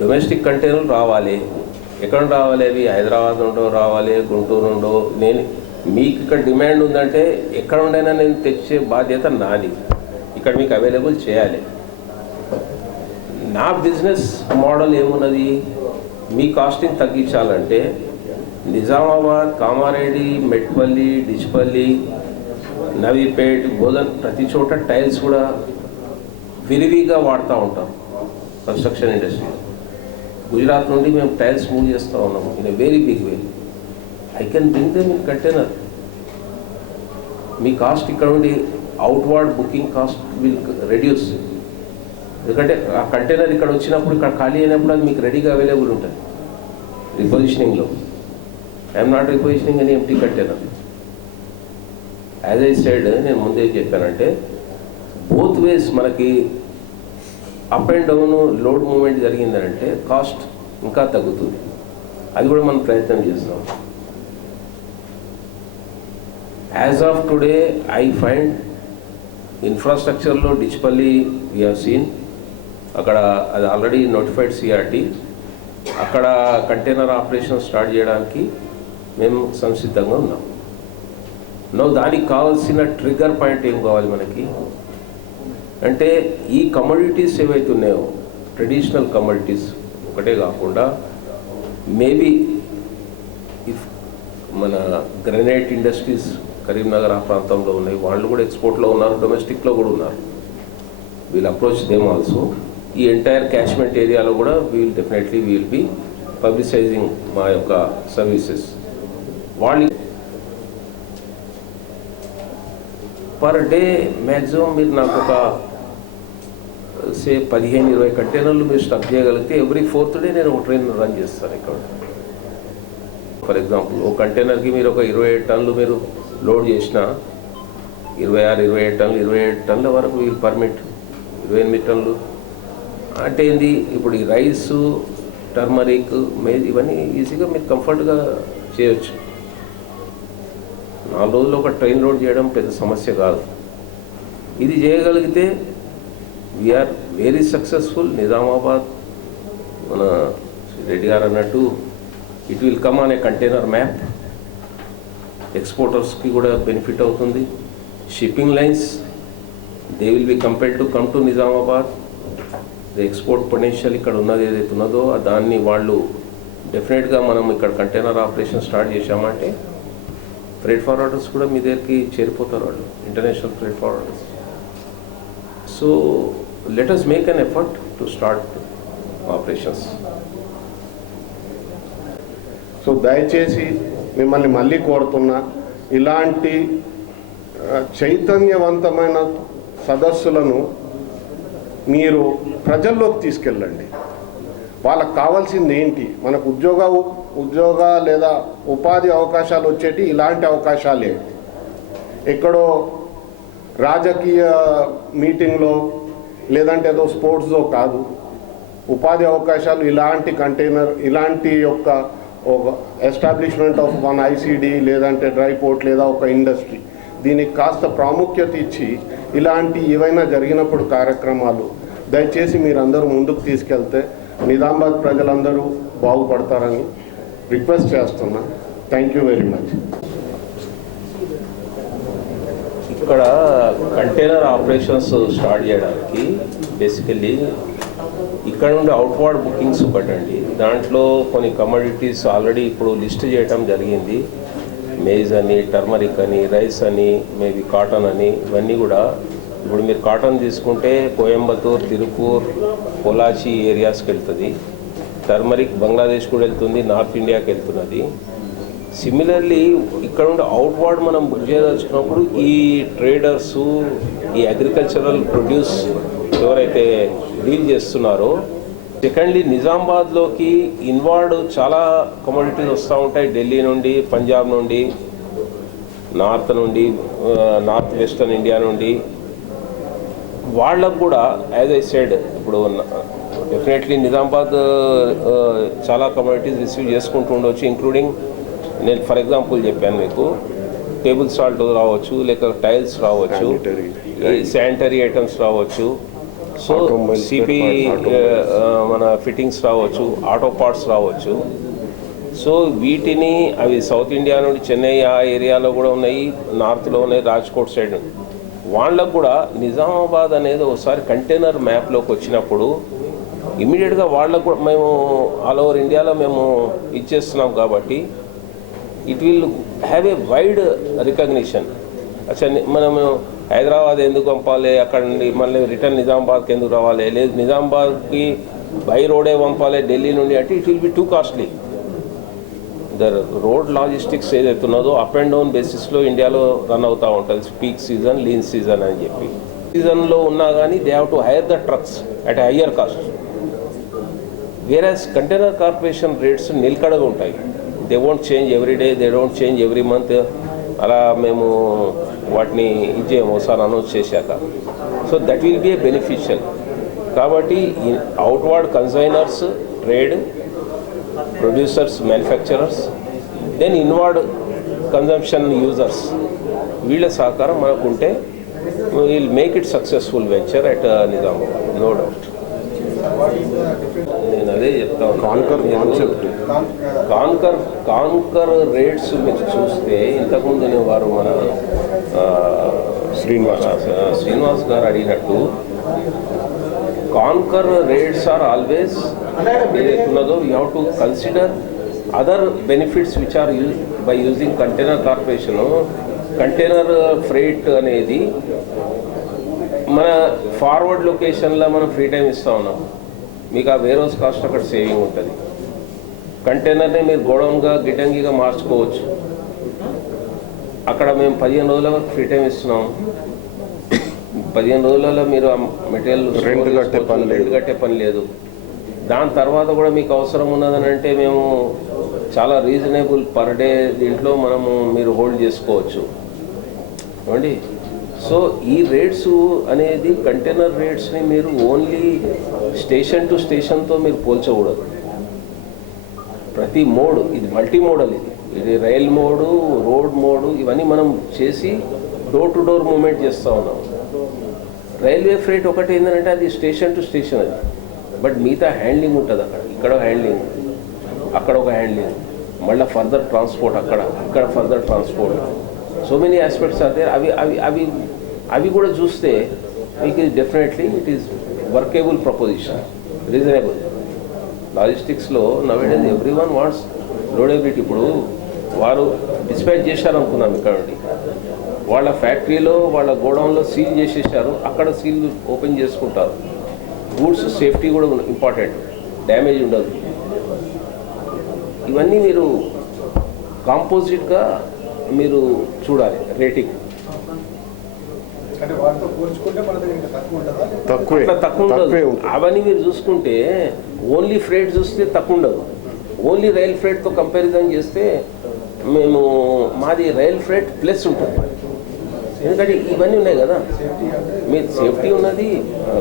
డొమెస్టిక్ కంటైనర్లు రావాలి. ఎక్కడ రావాలి? అవి హైదరాబాద్ నుండో రావాలి, గుంటూరు నుండో. మీకు ఇక్కడ డిమాండ్ ఉందంటే ఎక్కడ ఉండైనా నేను తెచ్చే బాధ్యత నాది. ఇక్కడ మీకు అవైలబుల్ చేయాలి. నా బిజినెస్ మోడల్ ఏమున్నది, మీ కాస్టింగ్ తగ్గించాలంటే నిజామాబాద్, కామారెడ్డి, మెట్పల్లి, డిచ్పల్లి, నవీపేట్, బోధన్ ప్రతి చోట టైల్స్ కూడా విరివిగా వాడుతూ ఉంటాం కన్స్ట్రక్షన్ ఇండస్ట్రీ. గుజరాత్ నుండి మేము టైల్స్ మూవ్ చేస్తూ ఉన్నాము in a very big way. I can bring them in container. మీ కాస్ట్ ఇక్కడ నుండి outward booking cost will reduce. ఎందుకంటే ఆ కంటైనర్ ఇక్కడ వచ్చినప్పుడు, ఇక్కడ ఖాళీ అయినప్పుడు అది మీకు రెడీగా అవైలబుల్ ఉంటుంది. రిపొజిషనింగ్లో ఐఎమ్ నాట్ రిపొజిషనింగ్ అని empty container. As I said, నేను ముందే చెప్పానంటే బోత్ వేస్ మనకి up and down load movement జరిగిందంటే కాస్ట్ ఇంకా తగ్గుతుంది. అది కూడా మనం ప్రయత్నం చేస్తాం. As of today I find ఇన్ఫ్రాస్ట్రక్చర్లో డిచ్పల్లి వీ హ్యావ్ సీన్, అక్కడ అది ఆల్రెడీ నోటిఫైడ్ సిఆర్టీ. అక్కడ కంటైనర్ ఆపరేషన్ స్టార్ట్ చేయడానికి మేము సంసిద్ధంగా ఉన్నాం. దానికి కావాల్సిన ట్రిగ్గర్ పాయింట్ ఏం కావాలి మనకి అంటే, ఈ కమోడిటీస్ ఏవైతే ఉన్నాయో ట్రెడిషనల్ కమోడిటీస్ ఒకటే కాకుండా, మేబీ ఇఫ్ మన గ్రనైట్ ఇండస్ట్రీస్ కరీంనగర్ ఆ ప్రాంతంలో ఉన్నాయి, వాళ్ళు కూడా ఎక్స్పోర్ట్లో ఉన్నారు, డొమెస్టిక్లో కూడా ఉన్నారు. We'll approach them also. ఈ ఎంటైర్ క్యాచ్మెంట్ ఏరియాలో కూడా డెఫినెట్లీ విల్ బి పబ్లిసైజింగ్ మా యొక్క సర్వీసెస్. వాళ్ళు పర్ డే మ్యాక్సిమం మీరు నాకు ఒక 15-20 కంటైనర్లు మీరు స్టక్ చేయగలిగితే ఎవ్రీ 4th డే నేను ఒక ట్రైన్ రన్ చేస్తాను ఇక్కడ. ఫర్ ఎగ్జాంపుల్, ఒక కంటైనర్కి మీరు ఒక 27 టన్నులు మీరు లోడ్ చేసిన, 26-27 టన్నులు, 27 టన్నుల వరకు వీళ్ళు పర్మిట్. 28 టన్నులు అంటే ఏంది, ఇప్పుడు ఈ రైసు, టర్మరిక్, ఇవన్నీ ఈజీగా మీరు కంఫర్ట్గా చేయొచ్చు. 4 రోజులు ఒక ట్రైన్ లోడ్ చేయడం పెద్ద సమస్య కాదు. ఇది చేయగలిగితే వీఆర్ వెరీ సక్సెస్ఫుల్. నిజామాబాద్ మన రెడ్డి గారు అన్నట్టు it will come on a container map. ఎక్స్పోర్టర్స్కి కూడా బెనిఫిట్ అవుతుంది. Shipping lines they will be compelled to come to Nizamabad. The export potential ఇక్కడ ఉన్నది ఏదైతే ఉన్నదో దాన్ని వాళ్ళు డెఫినెట్గా మనం ఇక్కడ కంటైనర్ ఆపరేషన్ స్టార్ట్ చేశామంటే ఫ్రైట్ ఫార్వర్డర్స్ కూడా మీ దగ్గరికి చేరిపోతారు, వాళ్ళు international freight forwarders. So let us మేక్ an effort. to start operations. So దయచేసి మిమ్మల్ని మళ్ళీ కోరుతున్నా, ఇలాంటి చైతన్యవంతమైన సదస్సులను మీరు ప్రజల్లోకి తీసుకెళ్ళండి. వాళ్ళకు కావాల్సింది ఏంటి? మనకు ఉద్యోగ లేదా ఉపాధి అవకాశాలు వచ్చేటి ఇలాంటి అవకాశాలే. ఎక్కడో రాజకీయ మీటింగ్లో లేదంటే ఏదో స్పోర్ట్స్లో కాదు. ఉపాధి అవకాశాలు ఇలాంటి కంటైనర్, ఇలాంటి యొక్క ఎస్టాబ్లిష్మెంట్ ఆఫ్ వన్ ఐసిడి లేదంటే డ్రై పోర్ట్ లేదా ఒక ఇండస్ట్రీ, దీనికి కాస్త ప్రాముఖ్యత ఇచ్చి ఇలాంటి ఏవైనా జరిగినప్పుడు కార్యక్రమాలు దయచేసి మీరందరూ ముందుకు తీసుకెళ్తే నిజామాబాద్ ప్రజలందరూ బాగుపడతారని రిక్వెస్ట్ చేస్తున్నా. Thank you very much. ఇక్కడ కంటైనర్ ఆపరేషన్స్ స్టార్ట్ చేయడానికి బేసికల్లీ ఇక్కడ నుండి అవుట్వర్డ్ బుకింగ్స్ ఒకటండి. దాంట్లో కొన్ని కమోడిటీస్ ఆల్రెడీ ఇప్పుడు లిస్ట్ చేయటం జరిగింది. మేజ్ అని, టర్మరిక్ అని, రైస్ అని, మేబీ కాటన్ అని, ఇవన్నీ కూడా ఇప్పుడు మీరు కాటన్ తీసుకుంటే కోయంబత్తూర్, తిరుపూర్, పొలాచి ఏరియాస్కి వెళ్తుంది. టర్మరిక్ బంగ్లాదేశ్ కూడా వెళ్తుంది, నార్త్ ఇండియాకి వెళ్తున్నది. సిమిలర్లీ ఇక్కడ నుండి అవుట్వర్డ్ మనం బుక్ చేయదలుచుకున్నప్పుడు ఈ ట్రేడర్సు, ఈ అగ్రికల్చరల్ ప్రొడ్యూస్ ఎవరైతే డీల్ చేస్తున్నారో, సెకండ్లీ నిజామాబాద్లోకి ఇన్వార్డ్ చాలా కమోడిటీస్ వస్తూ ఉంటాయి. ఢిల్లీ నుండి, పంజాబ్ నుండి, నార్త్ వెస్టర్న్ ఇండియా నుండి. వాళ్ళకు కూడా యాజ్ ఐ సెడ్ ఇప్పుడు డెఫినెట్లీ నిజామాబాద్ చాలా కమోడిటీస్ రిసీవ్ చేసుకుంటూ ఉండవచ్చు. ఇంక్లూడింగ్ నేను ఫర్ ఎగ్జాంపుల్ చెప్పాను మీకు, టేబుల్ సాల్ట్ రావచ్చు, లేక టైల్స్ రావచ్చు, శానిటరీ ఐటమ్స్ రావచ్చు, సో సిపి మన ఫిట్టింగ్స్ రావచ్చు, ఆటో పార్ట్స్ రావచ్చు. సో వీటిని అవి సౌత్ ఇండియా నుండి చెన్నై ఆ ఏరియాలో కూడా ఉన్నాయి, నార్త్లో ఉన్నాయి, రాజ్కోట్ సైడ్. వాళ్ళకు కూడా నిజామాబాద్ అనేది ఒకసారి కంటైనర్ మ్యాప్లోకి వచ్చినప్పుడు ఇమీడియట్గా వాళ్ళకు కూడా మేము ఆల్ ఓవర్ ఇండియాలో మేము ఇచ్చేస్తున్నాం కాబట్టి it will have a wide recognition. అచ్చా మనము హైదరాబాద్ ఎందుకు పంపాలి, అక్కడ నుండి మళ్ళీ రిటర్న్ నిజామాబాద్కి ఎందుకు రావాలి, లేదు నిజామాబాద్కి బై రోడే పంపాలి ఢిల్లీ నుండి అంటే it will B too costly. The road logistics ఏదైతే ఉన్నదో అప్ అండ్ డౌన్ బేసిస్లో ఇండియాలో రన్ అవుతూ ఉంటుంది. పీక్ సీజన్, లీన్ సీజన్ అని చెప్పి సీజన్లో ఉన్నా కానీ they have to hire the trucks at higher cost. Versus container corporation rates నిలకడగా ఉంటాయి. They won't change every day, they don't change every month. అలా మేము వాటిని ఇచ్చేయము ఒకసారి అనౌన్స్ చేశాక. So that will be a beneficial. కాబట్టి outward consignors, trade, producers, manufacturers, then inward consumption users, వీళ్ళ సహకారం మనకుంటే will make it successful venture at Nizamabad, no doubt. నేను అదే చెప్తాను. కాన్కర్ రేట్స్ మీరు చూస్తే ఇంతకుముందు వారు మన శ్రీనివాస్ గారు అడిగినట్టు కాన్కర్ రేట్స్ ఆర్ ఆల్వేస్ ఏదైతున్నదో you have to consider other benefits which are by using container corporation. Container freight అనేది మన ఫార్వర్డ్ లొకేషన్లో మనం ఫ్రీ టైం ఇస్తూ ఉన్నాం. మీకు ఆ వేర్ హౌస్ కాస్ట్ అక్కడ సేవింగ్ ఉంటుంది. కంటైనర్ని మీరు గోడౌన్గా గిటంగిగా మార్చుకోవచ్చు. అక్కడ మేము 15 రోజుల వరకు ఫ్రీ టైం ఇస్తున్నాం. 15 రోజులలో మీరు ఆ మెటీరియల్ రెంట్ కట్టే పని లేదు. దాని తర్వాత కూడా మీకు అవసరం ఉన్నదని అంటే మేము చాలా రీజనబుల్ పర్ డే దీంట్లో మనము మీరు హోల్డ్ చేసుకోవచ్చు ఏమండి. సో ఈ రేట్స్ అనేది కంటైనర్ రేట్స్ని మీరు ఓన్లీ స్టేషన్ టు స్టేషన్తో మీరు పోల్చకూడదు. ప్రతి మోడ్ ఇది మల్టీ మోడల్, ఇది రైల్ మోడు, రోడ్ మోడు, ఇవన్నీ మనం చేసి డోర్ టు డోర్ మూవ్మెంట్ చేస్తూ ఉన్నాం. రైల్వే ఫ్రైట్ ఒకటి ఏంటంటే అది స్టేషన్ టు స్టేషన్ అది, బట్ మిగతా హ్యాండ్లింగ్ ఉంటుంది. ఇక్కడ హ్యాండ్లింగ్, అక్కడ ఒక హ్యాండ్లింగ్, మళ్ళీ ఫర్దర్ ట్రాన్స్పోర్ట్, ఇక్కడ further transport, so many aspects అయితే అవి కూడా చూస్తే మీకు definitely it is workable proposition, reasonable. లాజిస్టిక్స్లో nowadays every one wants loadability. ఇప్పుడు వారు డిస్పాచ్ చేశారనుకున్నాం ఇక్కడ నుండి, వాళ్ళ ఫ్యాక్టరీలో వాళ్ళ గోడౌన్లో సీల్ చేసేసారు, అక్కడ సీల్ ఓపెన్ చేసుకుంటారు. గూడ్స్ సేఫ్టీ కూడా ఇంపార్టెంట్, డ్యామేజ్ ఉండదు. ఇవన్నీ మీరు కాంపోజిట్గా మీరు చూడాలి రేటింగ్. తక్కువే అట్లా తక్కువ ఉండదు. తక్కువే ఉంటుంది. అవన్నీ మీరు చూసుకుంటే ఓన్లీ ఫ్రేట్ చూస్తే తక్కువ ఉండదు. ఓన్లీ రైల్ ఫ్రేట్తో కంపారిజన్ చేస్తే మేము మాది రైల్ ఫ్రేట్ ప్లస్ ఉంటుంది. ఎందుకంటే ఇవన్నీ ఉన్నాయి కదా, మీరు సేఫ్టీ ఉన్నది,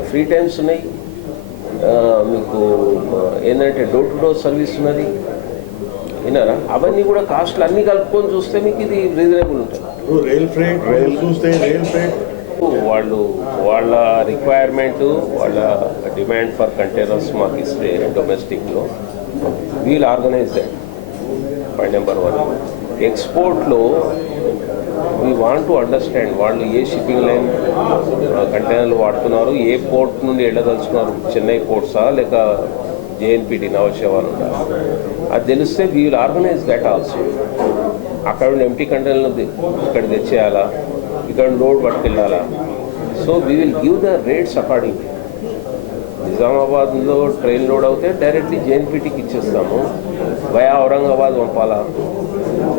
ఫ్రీ టైమ్స్ ఉన్నాయి, మీకు ఏంటంటే డోర్ టు డోర్ సర్వీస్ ఉన్నది, విన్నారా? అవన్నీ కూడా కాస్ట్లు అన్నీ కలుపుకొని చూస్తే మీకు ఇది రీజనబుల్ ఉంటుంది. రైల్ ఫ్రేట్ చూస్తే రైల్ ఫ్రేట్ వాళ్ళ రిక్వైర్మెంటు, వాళ్ళ డిమాండ్ ఫర్ కంటైనర్స్ మాకు ఇస్తే డొమెస్టిక్లో we'll organize that. Point number 1. ఎక్స్పోర్ట్లో వీ వాంట్ టు అండర్స్టాండ్ వాళ్ళు ఏ షిప్పింగ్ లైన్ కంటైనర్లు వాడుతున్నారు, ఏ పోర్ట్ నుండి వెళ్ళదలుచుకున్నారు, చెన్నై పోర్ట్సా లేక జేఎన్పిటి నవశేవాలు ఉండాలి. అది తెలిస్తే we will organize that also. అక్కడ ఉన్న ఎంటీ కంటైనర్లు ఇక్కడ తెచ్చేయాలా, ఇక్కడ లోడ్ పట్టుకెళ్ళాలా. So we will give the rates according. నిజామాబాద్లో ట్రైన్ లోడ్ అవుతే డైరెక్ట్లీ జేఎన్పిటికి ఇచ్చేస్తాము, వయా ఔరంగాబాద్ పంపాలా.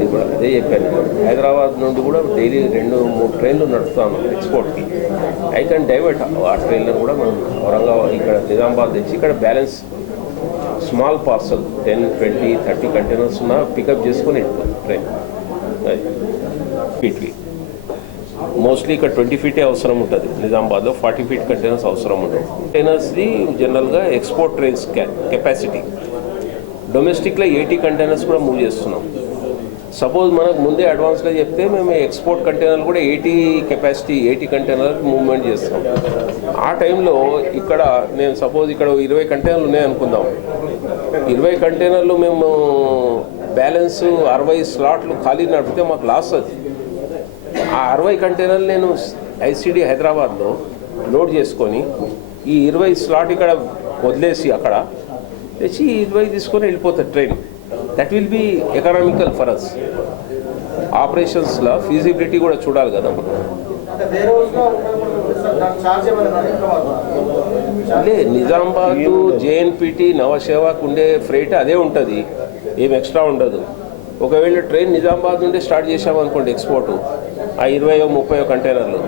ఇప్పుడు అదే చెప్పాను, హైదరాబాద్ నుండి కూడా డైలీ 2-3 ట్రైన్లు నడుపుతాను ఎక్స్పోర్ట్కి. ఐ కెన్ డైవర్ట్ ఆ ట్రైన్లను కూడా మనం ఔరంగాబాద్ ఇక్కడ నిజామాబాద్ తెచ్చి ఇక్కడ బ్యాలెన్స్ స్మాల్ పార్సల్ 10, 20, 30 కంటైనర్స్ ఉన్నా పికప్ చేసుకొని వెళ్ళిపోతుంది ట్రైన్. ఫీట్కి మోస్ట్లీ ఇక్కడ 20 ఫీటే అవసరం ఉంటుంది, నిజామాబాద్లో 40 ఫీట్ కంటైనర్స్ అవసరం ఉంటుంది. కంటైనర్స్ది జనరల్గా ఎక్స్పోర్ట్ ట్రైన్స్ కెపాసిటీ. డొమెస్టిక్లో 80 కంటైనర్స్ కూడా మూవ్ చేస్తున్నాం. సపోజ్ మనకు ముందే అడ్వాన్స్గా చెప్తే మేము ఎక్స్పోర్ట్ కంటైనర్లు కూడా 80 కెపాసిటీ 80 కంటైనర్కి మూవ్మెంట్ చేస్తాం. ఆ టైంలో ఇక్కడ నేను సపోజ్ ఇక్కడ 20 కంటైనర్లు ఉన్నాయనుకుందాం, 20 కంటైనర్లు మేము బ్యాలెన్స్ 60 స్లాట్లు ఖాళీ నడిపితే మాకు లాస్ అది. ఆ 60 కంటైనర్లు నేను ఐసిడి హైదరాబాద్లో లోడ్ చేసుకొని ఈ 20 స్లాట్ ఇక్కడ వదిలేసి అక్కడ తెచ్చి 20 తీసుకొని వెళ్ళిపోతుంది train. That will be economical for us. ఆపరేషన్స్లో ఫీజిబిలిటీ కూడా చూడాలి కదా. లే నిజామాబాద్ జేఎన్పిటి నవశేవాకు ఉండే ఫ్రైట్ అదే ఉంటుంది, ఏం ఎక్స్ట్రా ఉండదు. ఒకవేళ ట్రైన్ నిజామాబాద్ నుండి స్టార్ట్ చేసామనుకోండి ఎక్స్పోర్టు, ఆ 20-30 కంటైనర్లు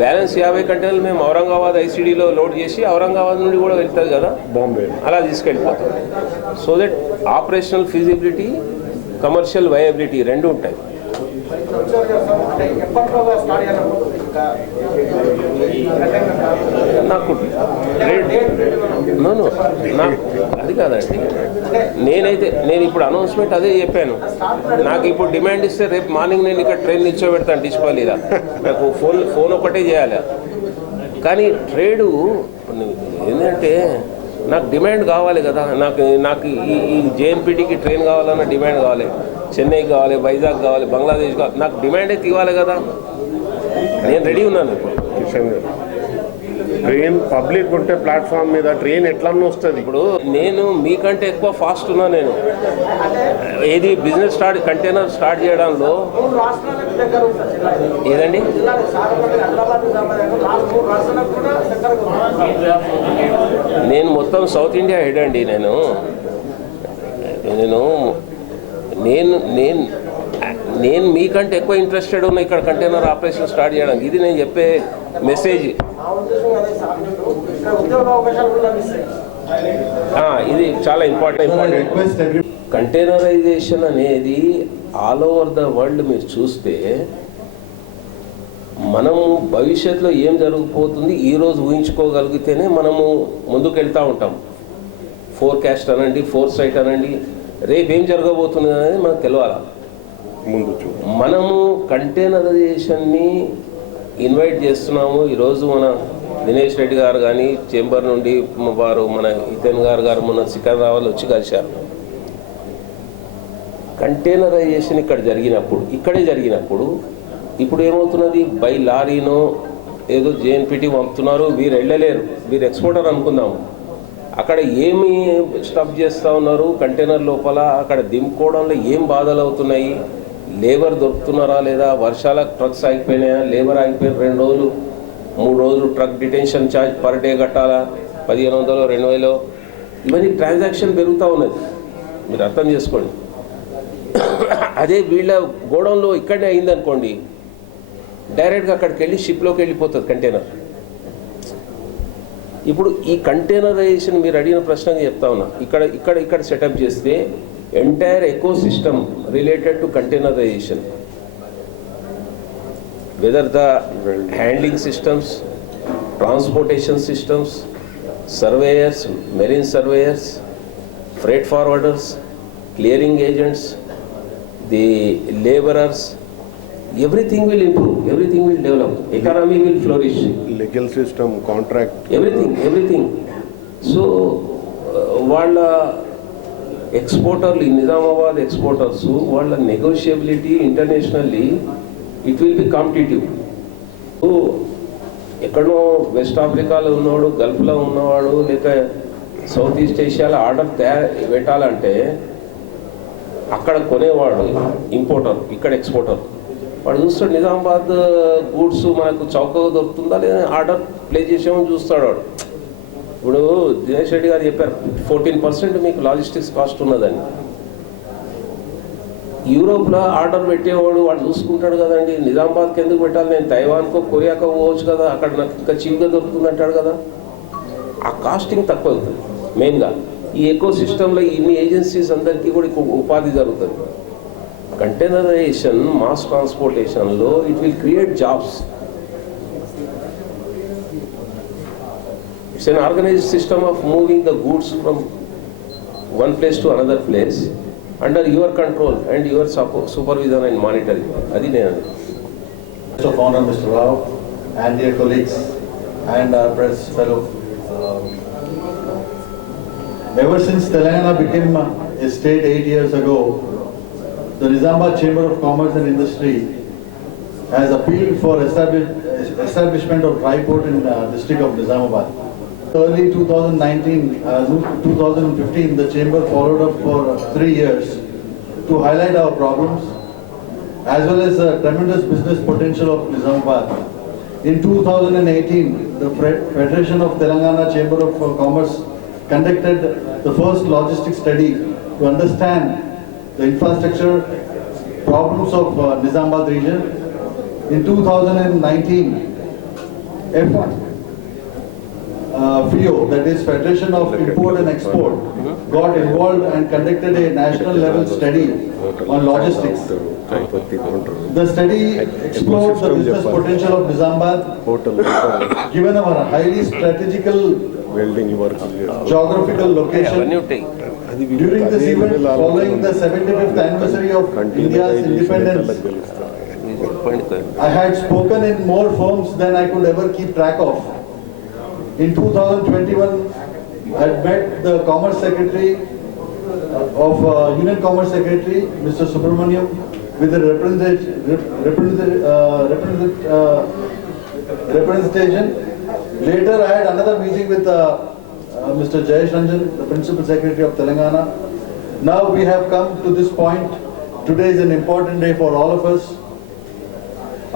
బ్యాలెన్స్ 50 కంటైనర్లు మేము ఔరంగాబాద్ ఐసిడిలో లోడ్ చేసి ఔరంగాబాద్ నుండి కూడా వెళ్తుంది కదా బాంబే, అలా తీసుకెళ్ళిపోతాం. So that operational feasibility, commercial viability రెండు ఉంటాయి. నాకు నాకు అది కాదండి, నేను ఇప్పుడు అనౌన్స్మెంట్ అదే చెప్పాను. నాకు ఇప్పుడు డిమాండ్ ఇస్తే రేపు మార్నింగ్ నేను ఇక్కడ ట్రైన్ నిల్చోబెడతాను డిస్పాలీలా. నాకు ఫోన్ ఒకటే చేయాలి. కానీ ట్రేడు ఏంటంటే నాకు డిమాండ్ కావాలి కదా. నాకు ఈ జేఎన్పిటికి ట్రైన్ కావాలన్న డిమాండ్ కావాలి, చెన్నైకి కావాలి, వైజాగ్ కావాలి, బంగ్లాదేశ్ కావాలి. నాకు డిమాండ్ అయితే ఇవ్వాలి కదా. నేను రెడీ ఉన్నాను ఇప్పుడు. కిషన్ గారు, ట్రైన్ పబ్లిక్ ఉంటే ప్లాట్ఫామ్ మీద ట్రైన్ ఎట్లన్నా వస్తుంది. ఇప్పుడు నేను మీకంటే ఎక్కువ ఫాస్ట్ ఉన్నా. నేను ఏది బిజినెస్ కంటైనర్ స్టార్ట్ చేయడంలో ఏదండి, నేను మొత్తం సౌత్ ఇండియా హెడ్ అండి. నేను నేను మీకంటే ఎక్కువ ఇంట్రెస్టెడ్ ఉన్నా ఇక్కడ కంటైనర్ ఆపరేషన్ స్టార్ట్ చేయడానికి. ఇది నేను చెప్పే మెసేజ్. ఇది చాలా ఇంపార్టెంట్. కంటైనరైజేషన్ అనేది ఆల్ ఓవర్ ద వరల్డ్ మీరు చూస్తే మనము భవిష్యత్తులో ఏం జరగబోతుంది ఈరోజు ఊహించుకోగలిగితేనే మనము ముందుకు వెళ్తూ ఉంటాం. ఫోర్కాస్ట్ అనండి, ఫోర్ సైట్ అనండి, రేపు ఏం జరగబోతుంది అనేది మనకు తెలియాలి. ముందు మనము కంటైనరైజేషన్ని ఇన్వైట్ చేస్తున్నాము. ఈరోజు మన దినేష్ రెడ్డి గారు కానీ చేంబర్ నుండి వారు, మన ఇతన్ గారు మొన్న సికింద్రాబాద్ వచ్చి కలిశారు. కంటైనరైజేషన్ ఇక్కడే జరిగినప్పుడు ఇప్పుడు ఏమవుతున్నది, బై లారీనో ఏదో జేఎన్పిటి పంపుతున్నారు, వీరు వెళ్ళలేరు, వీరు ఎక్స్పోర్టర్ అనుకుందాము. అక్కడ ఏమి స్టఫ్ చేస్తూ ఉన్నారు కంటైనర్ లోపల, అక్కడ దింపుకోవడంలో ఏం బాధలు అవుతున్నాయి, లేబర్ దొరుకుతున్నారా లేదా, వర్షాలకు ట్రక్స్ ఆగిపోయినాయా, లేబర్ ఆగిపోయిన 2 రోజులు 3 రోజులు truck detention charge per day కట్టాలా, 1500 2000 ఇవన్నీ ట్రాన్సాక్షన్ పెరుగుతూ ఉన్నది, మీరు అర్థం చేసుకోండి. అదే వీళ్ళ గోడౌన్లో ఇక్కడనే అయిందనుకోండి, డైరెక్ట్గా అక్కడికి వెళ్ళి షిప్లోకి వెళ్ళిపోతుంది కంటైనర్. ఇప్పుడు ఈ కంటైనరైజేషన్ మీరు అడిగిన ప్రశ్నగా చెప్తా ఉన్నా, ఇక్కడ సెటప్ చేస్తే entire ecosystem related to containerisation, whether the handling systems, transportation systems, surveyors, marine surveyors, freight forwarders, clearing agents, the laborers, everything will improve, everything will develop, economy will flourish, legal system, contract, everything. So వాళ్ళ ఎక్స్పోర్టర్లు, Nizamabad exporters, వాళ్ళ negotiability internationally it will be competitive. So ఎక్కడో west ఆఫ్రికాలో ఉన్నవాడు, గల్ఫ్లో ఉన్నవాడు, లేక south east ఏషియాలో order పెట్టాలంటే అక్కడ కొనేవాడు importer, ఇక్కడ ఎక్స్పోర్టర్. వాడు చూస్తాడు నిజామాబాద్ గూడ్స్ మనకు చౌకగా దొరుకుతుందా లేదా, ఆర్డర్ ప్లే చేసామని చూస్తాడు వాడు. ఇప్పుడు దినేష్ రెడ్డి గారు చెప్పారు 14% మీకు లాజిస్టిక్స్ కాస్ట్ ఉన్నదని. యూరోప్లో ఆర్డర్ పెట్టేవాడు వాడు చూసుకుంటాడు కదండి, నిజామాబాద్కి ఎందుకు పెట్టాలి, నేను తైవాన్కో కొరియాకో పోవచ్చు కదా, అక్కడ నాకు ఇంకా చీప్గా దొరుకుతుంది అంటాడు కదా. ఆ కాస్టింగ్ తక్కువ అవుతుంది. మెయిన్గా ఈ ఎకో సిస్టంలో ఇన్ని ఏజెన్సీస్ అందరికీ కూడా ఉపాధి జరుగుతుంది. కంటైనరైజేషన్, మాస్ ట్రాన్స్పోర్టేషన్లో it will create jobs. It's an organized system of moving the goods from one place to another place under your control and your supervision and monitoring. Adi nenu Mr. Founder, Mr. Rao, and dear colleagues and our press fellow. Ever since Telangana became a state 8 years ago, the Nizamabad Chamber of Commerce and Industry has appealed for establishment of dry port in district of Nizamabad. Early 2015, the chamber followed up for 3 years to highlight our problems as well as the tremendous business potential of Nizamabad. In 2018, the Federation of Telangana Chamber of Commerce conducted the first logistics study to understand the infrastructure problems of Nizamabad region. In 2019, F1 FIO, that is Federation of Import and Export, got involved and conducted a national level study on logistics. The study explored the business potential of Nizamabad, given our highly strategical geographical location. During this event, following the 75th anniversary of India's independence, I had spoken in more forms than I could ever keep track of. In 2021, I met the Commerce Secretary of Union Commerce Secretary, Mr. Subramaniam, with the representation. Later, I had another meeting with Mr. Jayesh Ranjan, the Principal Secretary of Telangana. Now we have come to this point. Today is an important day for all of us.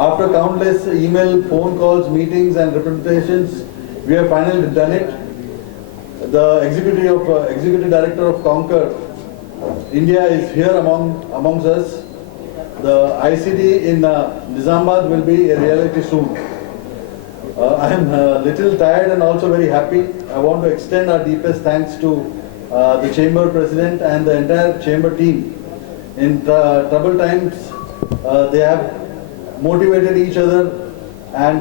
After countless email, phone calls, meetings and representations, we have finally done it. The Executive Director of Conquer India is here amongst us. The ICD in Nizamabad will be a reality soon. I am a little tired and also very happy. I want to extend our deepest thanks to the Chamber President and the entire Chamber team. In troubled times, they have motivated each other, and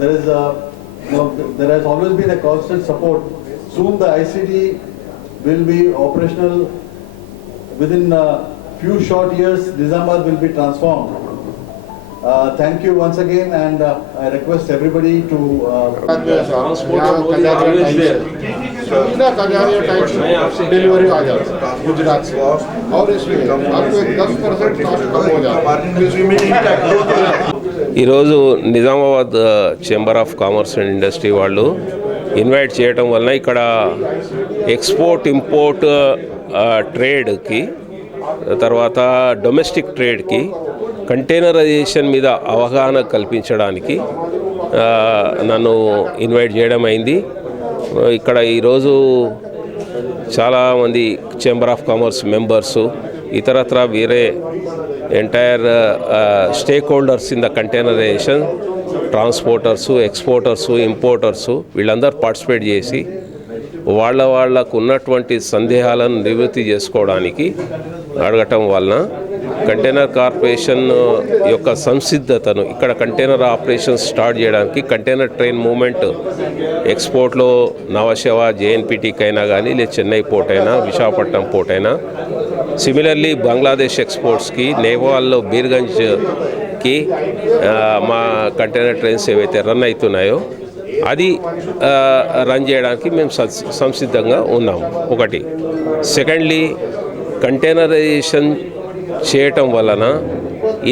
there has always been a constant support. Soon the ICD will be operational. Within a few short years, Nizamabad will be transformed. Thank you once again, and I request everybody to delivery आ जाता है गुजरात से, और इसमें आपको 10% cost कम हो जाता है. ఈరోజు Nizamabad chamber of commerce and industry వాళ్ళు ఇన్వైట్ చేయడం వలన ఇక్కడ ఎక్స్పోర్ట్ ఇంపోర్ట్ ట్రేడ్కి, తర్వాత డొమెస్టిక్ ట్రేడ్కి కంటైనరైజేషన్ మీద అవగాహన కల్పించడానికి నన్ను ఇన్వైట్ చేయడం అయింది. ఇక్కడ ఈరోజు చాలామంది చేంబర్ ఆఫ్ కామర్స్ మెంబర్సు ఇతరత్ర వేరే entire stakeholders in the containerization, transporters, exporters, importers వీళ్ళందరూ పార్టిసిపేట్ చేసి వాళ్ళకు ఉన్నటువంటి సందేహాలను నివృత్తి చేసుకోవడానికి అడగటం వలన కంటైనర్ కార్పొరేషన్ యొక్క సంసిద్ధతను ఇక్కడ కంటైనర్ ఆపరేషన్స్ స్టార్ట్ చేయడానికి కంటైనర్ ట్రైన్ మూవ్మెంట్ ఎక్స్పోర్ట్లో నవశవ జేఎన్పీటీకి అయినా కానీ లేదా చెన్నై పోర్ట్ అయినా విశాఖపట్నం పోర్ట్ అయినా, సిమిలర్లీ బంగ్లాదేశ్ ఎక్స్పోర్ట్స్కి నేపాల్లో బీర్గంజ్కి మా కంటైనర్ ట్రైన్స్ ఏవైతే రన్ అవుతున్నాయో అది రన్ చేయడానికి మేము సంసిద్ధంగా ఉన్నాము. ఒకటి. సెకండ్లీ, కంటైనరైజేషన్ చేయటం వలన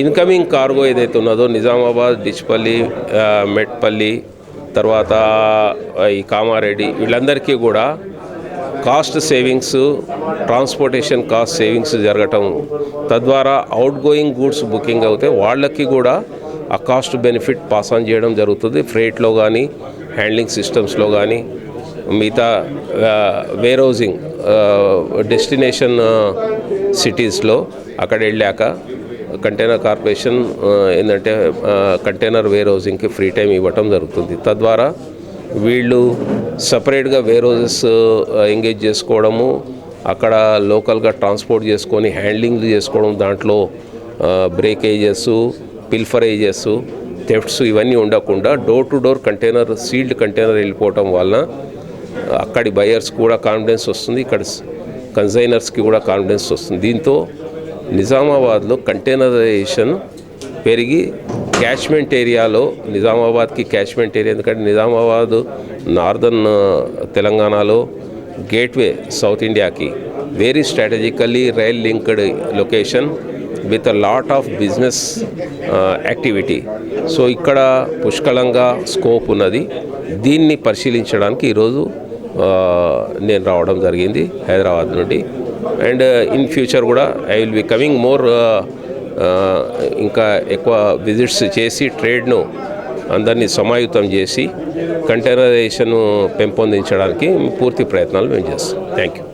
ఇన్కమింగ్ కార్గో ఏదైతే ఉన్నదో నిజామాబాద్, డిచ్పల్లి, మెట్పల్లి, తర్వాత ఈ కామారెడ్డి వీళ్ళందరికీ కూడా cost savings, transportation cost savings జరగటం, తద్వారా అవుట్ గోయింగ్ గూడ్స్ బుకింగ్ అవుతే వాళ్ళకి కూడా ఆ కాస్ట్ బెనిఫిట్ పాస్ ఆన్ చేయడం జరుగుతుంది. ఫ్రేట్లో కానీ, హ్యాండ్లింగ్ సిస్టమ్స్లో కానీ, మిగతా వేర్ హౌసింగ్ డెస్టినేషన్ సిటీస్లో అక్కడ వెళ్ళాక కంటైనర్ కార్పొరేషన్ ఏంటంటే కంటైనర్ వేర్ హౌసింగ్కి ఫ్రీ టైం ఇవ్వటం జరుగుతుంది. తద్వారా వీళ్ళు సపరేట్గా వేర్ హౌసెస్ ఎంగేజ్ చేసుకోవడము, అక్కడ లోకల్గా ట్రాన్స్పోర్ట్ చేసుకొని హ్యాండ్లింగ్ చేసుకోవడం, దాంట్లో బ్రేకేజెస్, పిల్ఫరేజెస్, థెఫ్ట్స్ ఇవన్నీ ఉండకుండా door to door container, sealed container వెళ్ళిపోవటం వలన అక్కడి బయర్స్ కూడా కాన్ఫిడెన్స్ వస్తుంది, ఇక్కడ కన్సైనర్స్కి కూడా కాన్ఫిడెన్స్ వస్తుంది. దీంతో నిజామాబాద్లో కంటైనరైజేషన్ పెరిగి క్యాచ్మెంట్ ఏరియాలో, నిజామాబాద్కి క్యాచ్మెంట్ ఏరియా, ఎందుకంటే నిజామాబాద్ నార్దర్న్ తెలంగాణలో గేట్వే సౌత్ ఇండియాకి, very strategically rail linked location with a lot of business activity. So ఇక్కడ పుష్కలంగా స్కోప్ ఉన్నది. దీన్ని పరిశీలించడానికి ఈరోజు నేను రావడం జరిగింది హైదరాబాద్ నుండి. అండ్ ఇన్ ఫ్యూచర్ కూడా I will be coming more, ఇంకా ఎక్కువ విజిట్స్ చేసి ట్రేడ్ను అందరినీ సమాయుతం చేసి కంటైనరైజేషన్ పెంపొందించడానికి పూర్తి ప్రయత్నాలు మేము చేస్తాం. Thank you.